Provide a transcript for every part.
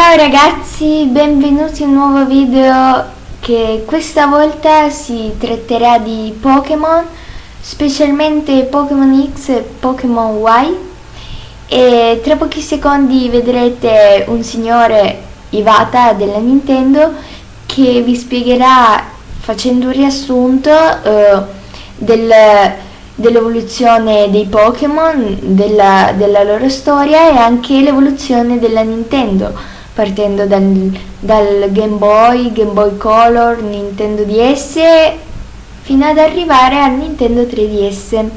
Ciao ragazzi, benvenuti in un nuovo video che questa volta si tratterà di Pokémon, specialmente Pokémon X e Pokémon Y, e tra pochi secondi vedrete un signore Iwata della Nintendo che vi spiegherà, facendo un riassunto dell'evoluzione dei Pokémon, della loro storia e anche l'evoluzione della Nintendo, partendo dal Game Boy Color, Nintendo DS, fino ad arrivare al Nintendo 3DS.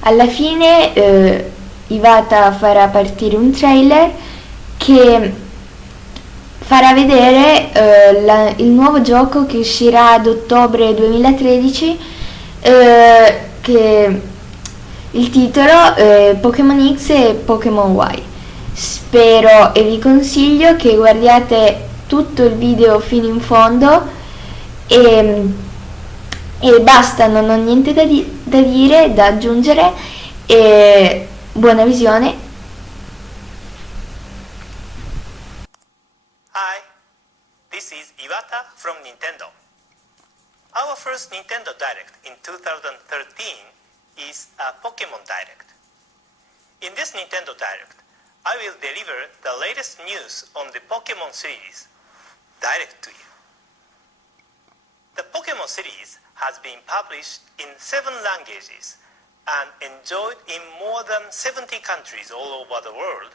Alla fine Iwata farà partire un trailer che farà vedere il nuovo gioco che uscirà ad ottobre 2013, che il titolo è Pokémon X e Pokémon Y. Spero e vi consiglio che guardiate tutto il video fino in fondo e basta, non ho niente da dire, da aggiungere, e buona visione. Hi, this is Iwata from Nintendo. Our first Nintendo Direct in 2013 is a Pokemon Direct. In this Nintendo Direct, I will deliver the latest news on the Pokemon series direct to you. The Pokemon series has been published in 7 languages and enjoyed in more than 70 countries all over the world,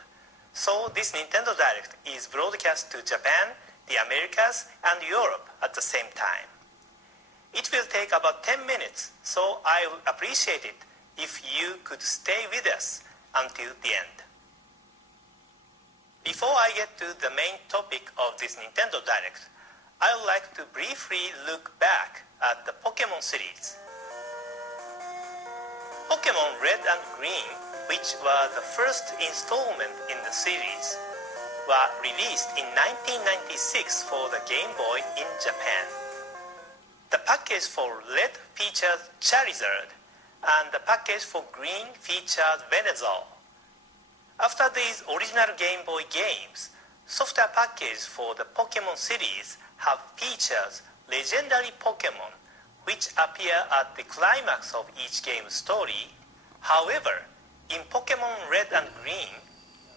so this Nintendo Direct is broadcast to Japan, the Americas, and Europe at the same time. It will take about 10 minutes, so I would appreciate it if you could stay with us until the end. Before I get to the main topic of this Nintendo Direct, I would like to briefly look back at the Pokemon series. Pokemon Red and Green, which were the first installment in the series, were released in 1996 for the Game Boy in Japan. The package for Red featured Charizard, and the package for Green featured Venusaur. After these original Game Boy games, software packages for the Pokemon series have featured legendary Pokemon, which appear at the climax of each game's story. However, in Pokemon Red and Green,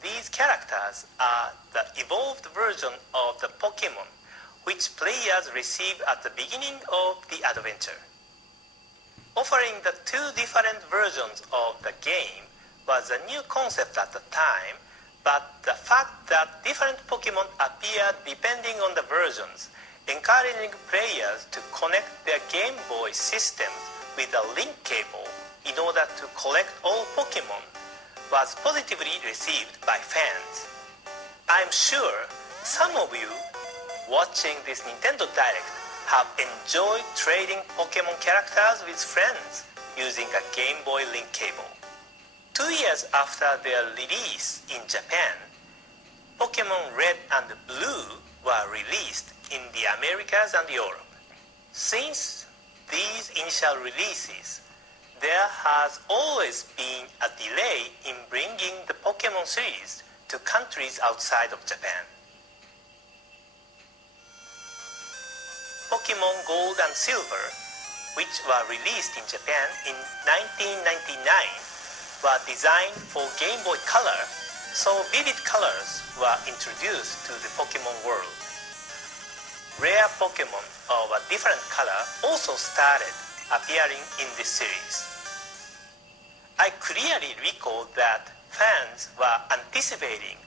these characters are the evolved version of the Pokemon which players receive at the beginning of the adventure. Offering the 2 different versions of the game was a new concept at the time, but the fact that different Pokemon appeared depending on the versions, encouraging players to connect their Game Boy systems with a link cable in order to collect all Pokemon, was positively received by fans. I'm sure some of you watching this Nintendo Direct have enjoyed trading Pokemon characters with friends using a Game Boy link cable. 2 years after their release in Japan, Pokemon Red and Blue were released in the Americas and Europe. Since these initial releases, there has always been a delay in bringing the Pokemon series to countries outside of Japan. Pokemon Gold and Silver, which were released in Japan in 1999, were designed for Game Boy Color, so vivid colors were introduced to the Pokemon world. Rare Pokemon of a different color also started appearing in this series. I clearly recall that fans were anticipating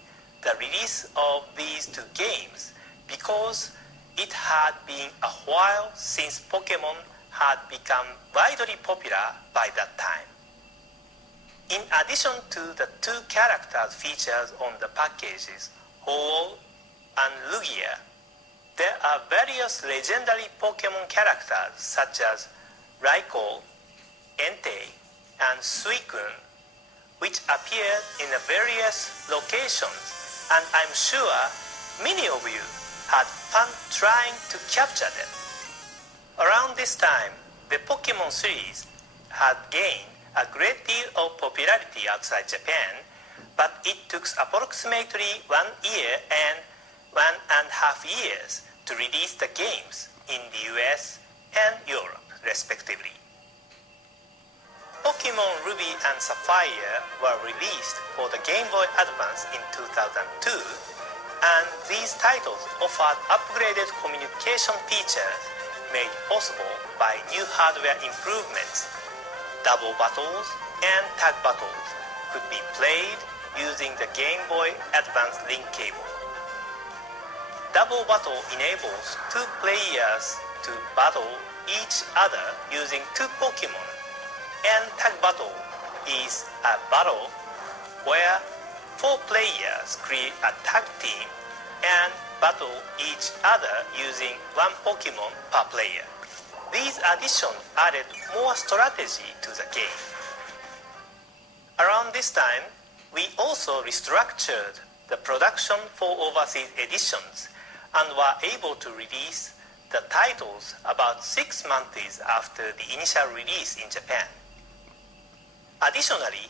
the release of these 2 games because it had been a while since Pokemon had become widely popular by that time. In addition to the 2 characters featured on the packages, Ho-Oh and Lugia, there are various legendary Pokemon characters such as Raikou, Entei, and Suicune, which appeared in various locations, and I'm sure many of you had fun trying to capture them. Around this time, the Pokemon series had gained a great deal of popularity outside Japan, but it took approximately 1 year and 1.5 years to release the games in the US and Europe, respectively. Pokemon Ruby and Sapphire were released for the Game Boy Advance in 2002, and these titles offered upgraded communication features made possible by new hardware improvements. Double battles and tag battles could be played using the Game Boy Advance link cable. Double battle enables two players to battle each other using two Pokemon, and tag battle is a battle where 4 players create a tag team and battle each other using 1 Pokemon per player. These additions added more strategy to the game. Around this time, we also restructured the production for overseas editions and were able to release the titles about 6 months after the initial release in Japan. Additionally,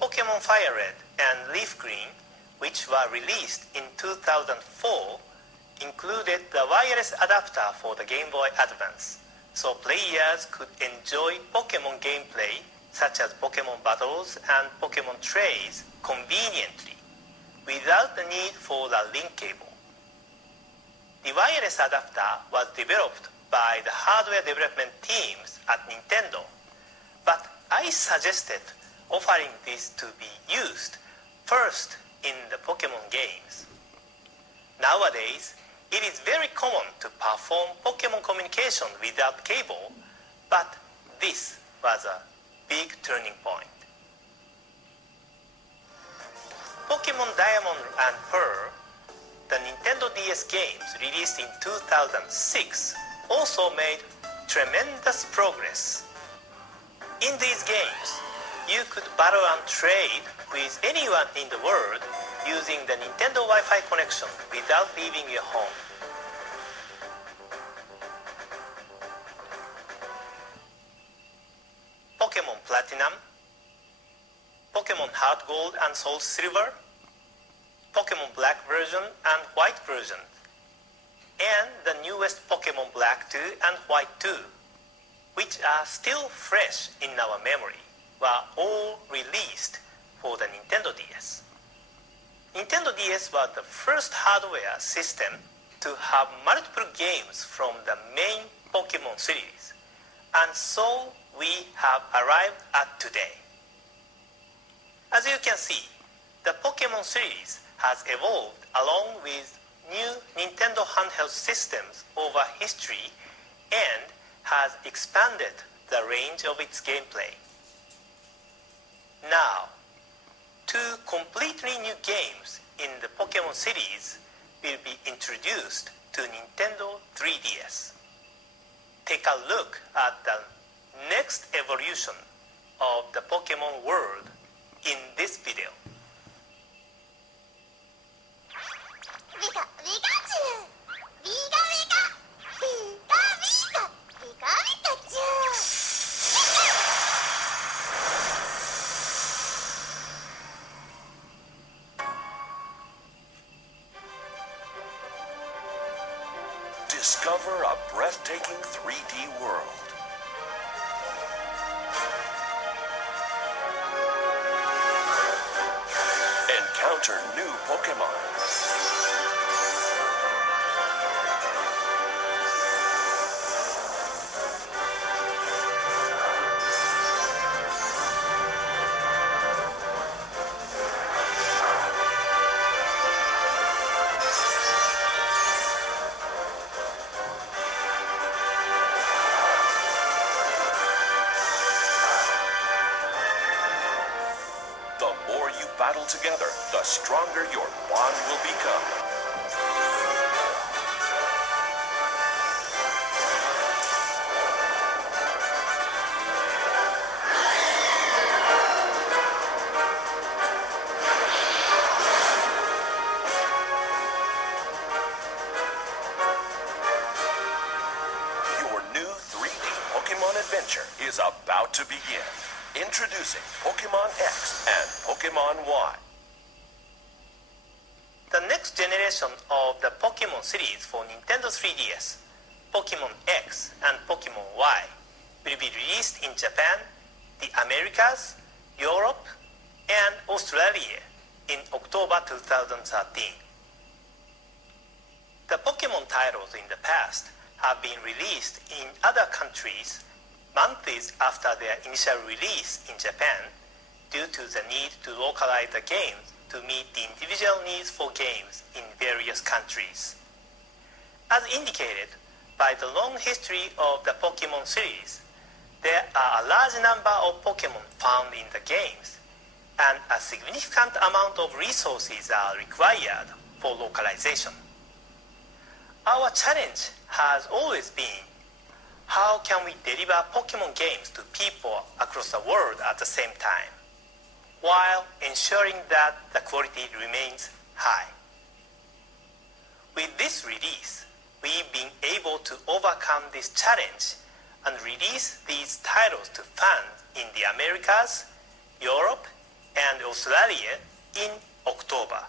Pokemon Fire Red and Leaf Green, which were released in 2004, included the wireless adapter for the Game Boy Advance, so players could enjoy Pokemon gameplay such as Pokemon battles and Pokemon trays conveniently, without the need for the link cable. The wireless adapter was developed by the hardware development teams at Nintendo, but I suggested offering this to be used first in the Pokemon games. Nowadays, it is very common to perform Pokemon communication without cable, but this was a big turning point. Pokemon Diamond and Pearl, the Nintendo DS games released in 2006, also made tremendous progress. In these games, you could battle and trade with anyone in the world using the Nintendo Wi-Fi connection without leaving your home. Pokemon Platinum, Pokemon Heart Gold and Soul Silver, Pokemon Black version and White version, and the newest Pokemon Black 2 and White 2, which are still fresh in our memory, were all released for the Nintendo DS. Nintendo DS was the first hardware system to have multiple games from the main Pokemon series, and so we have arrived at today. As you can see, the Pokemon series has evolved along with new Nintendo handheld systems over history and has expanded the range of its gameplay. Now, 2 completely new games in the Pokemon series will be introduced to Nintendo 3DS. Take a look at the next evolution of the Pokemon world in this video. Discover a breathtaking 3D world. Encounter new Pokemon. Battle together, the stronger your bond will become. Your new 3D Pokemon adventure is about to begin. Introducing Pokemon X and Pokemon Y. The next generation of the Pokemon series for Nintendo 3DS, Pokemon X and Pokemon Y, will be released in Japan, the Americas, Europe, and Australia in October 2013. The Pokemon titles in the past have been released in other countries months after their initial release in Japan due to the need to localize the games to meet the individual needs for games in various countries. As indicated by the long history of the Pokemon series, there are a large number of Pokemon found in the games, and a significant amount of resources are required for localization. Our challenge has always been, how can we deliver Pokemon games to people across the world at the same time, while ensuring that the quality remains high? With this release, we've been able to overcome this challenge and release these titles to fans in the Americas, Europe, and Australia in October.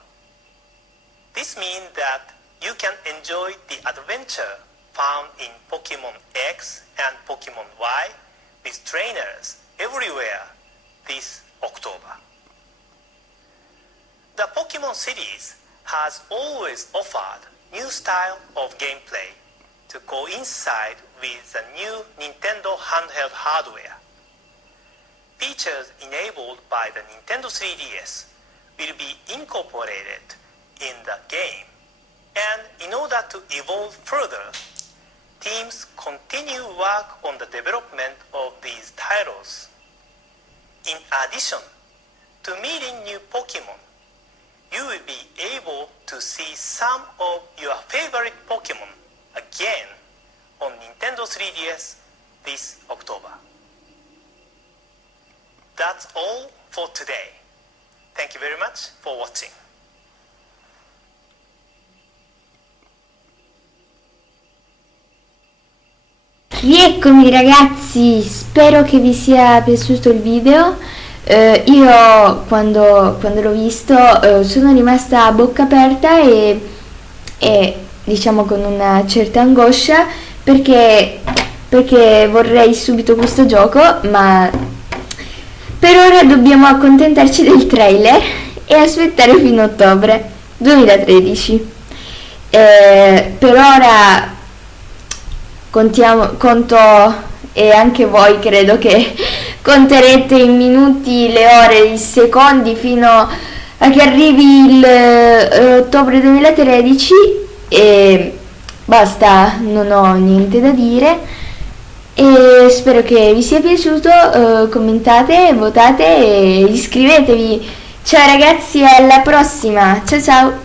This means that you can enjoy the adventure found in Pokemon X and Pokemon Y with trainers everywhere this October. The Pokemon series has always offered new style of gameplay to coincide with the new Nintendo handheld hardware. Features enabled by the Nintendo 3DS will be incorporated in the game, and in order to evolve further, teams continue work on the development of these titles. In addition to meeting new Pokemon, you will be able to see some of your favorite Pokemon again on Nintendo 3DS this October. That's all for today. Thank you very much for watching. Rieccomi ragazzi, spero che vi sia piaciuto il video. Io quando l'ho visto sono rimasta a bocca aperta e diciamo con una certa angoscia perché vorrei subito questo gioco, ma per ora dobbiamo accontentarci del trailer e aspettare fino a ottobre 2013. Per ora conto, e anche voi credo che conterete i minuti, le ore, i secondi fino a che arrivi ottobre 2013 e basta, non ho niente da dire e spero che vi sia piaciuto. Commentate, votate e iscrivetevi. Ciao ragazzi, alla prossima, ciao ciao.